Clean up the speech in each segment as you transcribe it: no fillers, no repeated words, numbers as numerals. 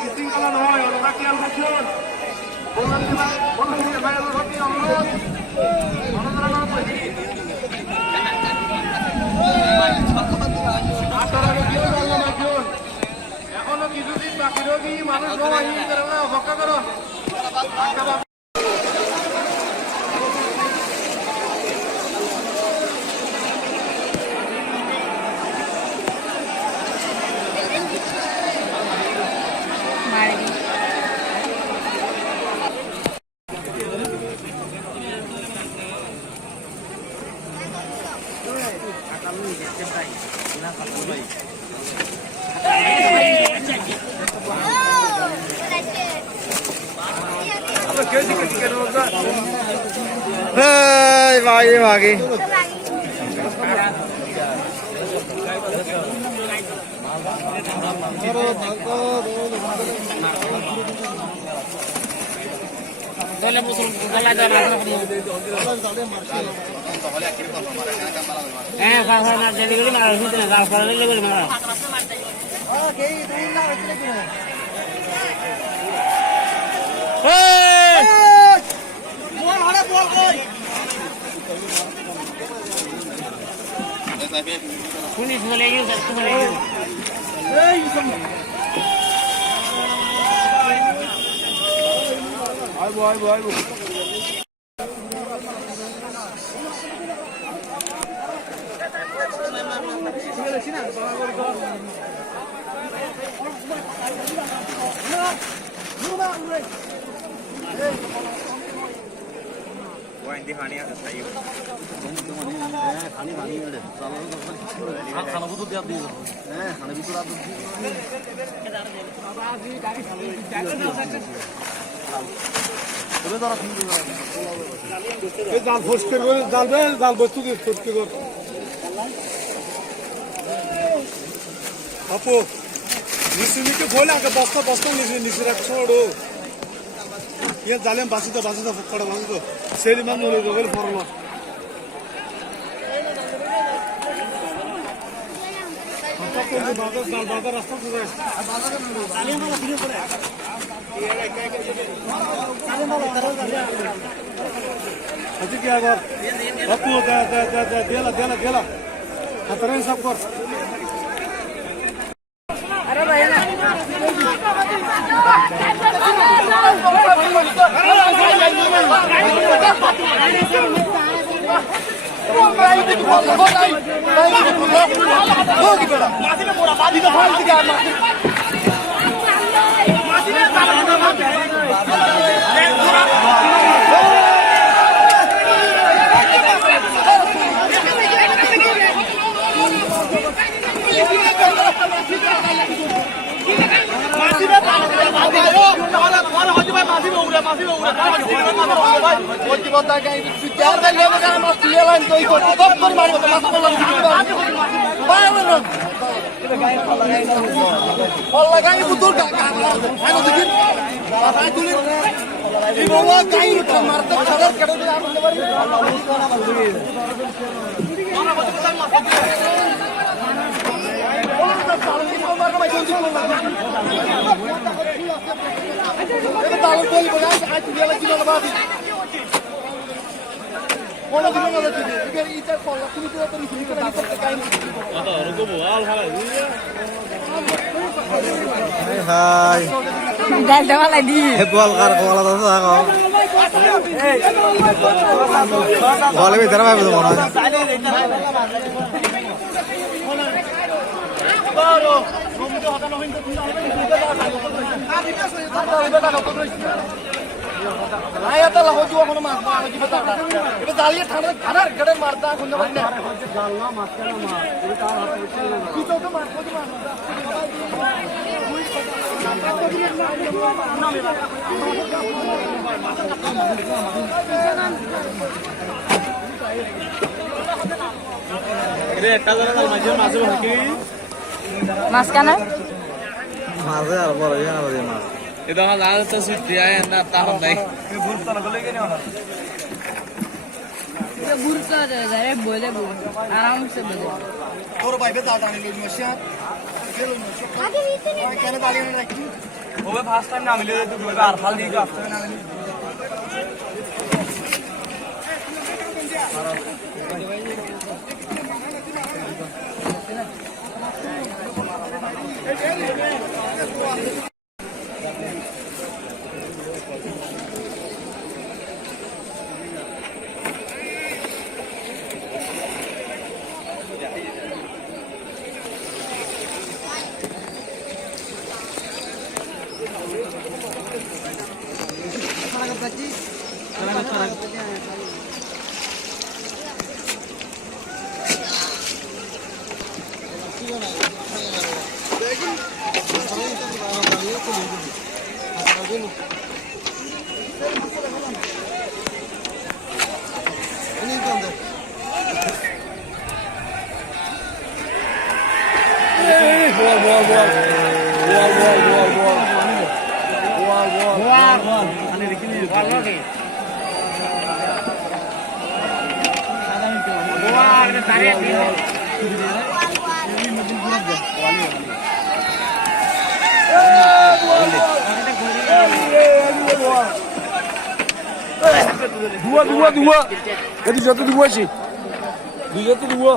বিশৃঙ্খলা নয় ওরা খেয়াল করছেন এখনো কিছুদিন বাকি রোগী মানুষ অপেক্ষা করো भागी भागी पुलिस बोलेगी सबको बोलेगी জাল ফসকে জাল বেল জাল বস্তু দিয়ে ফসকে কর আপু নিচে নিচে বলে আগে বস্তা বস্তা নিচে নিচে রাখ ছোড়ো ইয়ে জালেম বাসিতে ফকড়া বাসিতে সেই মান হলো গেল ফরলো বাজার রাস্তা কোথায় अजी क्या कर तू देला खतरे सब कर अरे भाई ना Hai. Dah dah lagi. Bol kar kola tu sah kau. Bola भी तरफ है तो mana. आया तो लगो जो अपना मार मार की बता रहा है ये दालियां ठाणे खाना गड़े मारता है खुंदा बन्ने डालना मत करना मार ये तार हाथ में चलना कितो तो मार को मारता कोई মাছ কানা মাঝে আর বড় ইয়ে না দিয়ে মাছ এটা আমার আগে তো ছুটি আয় না তাহলে নাই বুড়কা রে বলে বল আরাম সে বলে তোর ভাইবে জাল টানি লই মশিয়া গেল না কেন দাঁড়িয়ে না রাখি ওবে ফার্স্ট টাইম নামিলে তুই আর ফাল দিয়ে আসতে না dua. Jadi jatuh dua sih. Dia jatuh dua.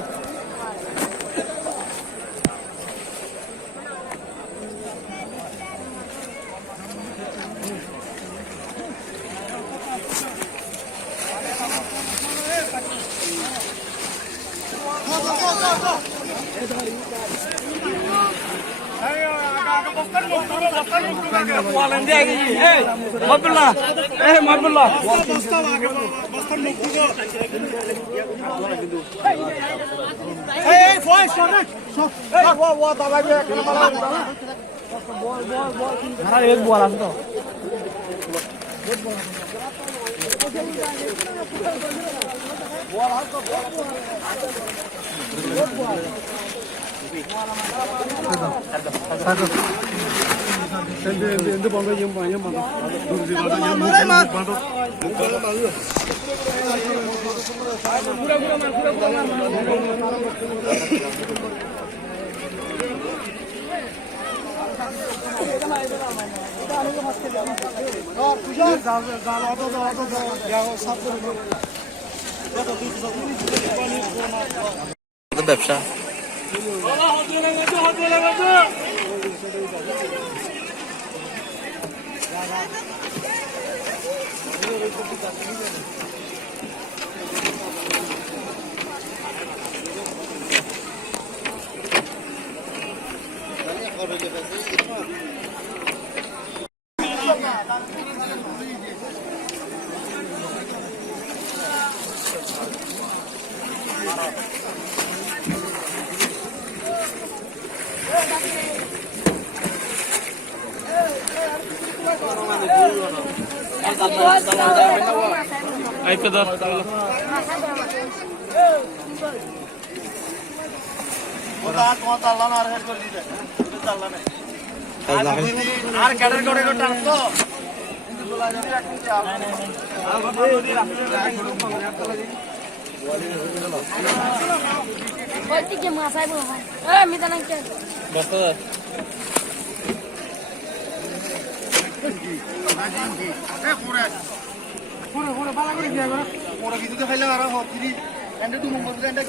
ব্যবসা আর ক্যাডার করে টানতো বলতি কি মাছ আইবো এ মিদান কে বস্তা কিছু খাইলে আর হোক এন্ড 2 নম্বর এন্ড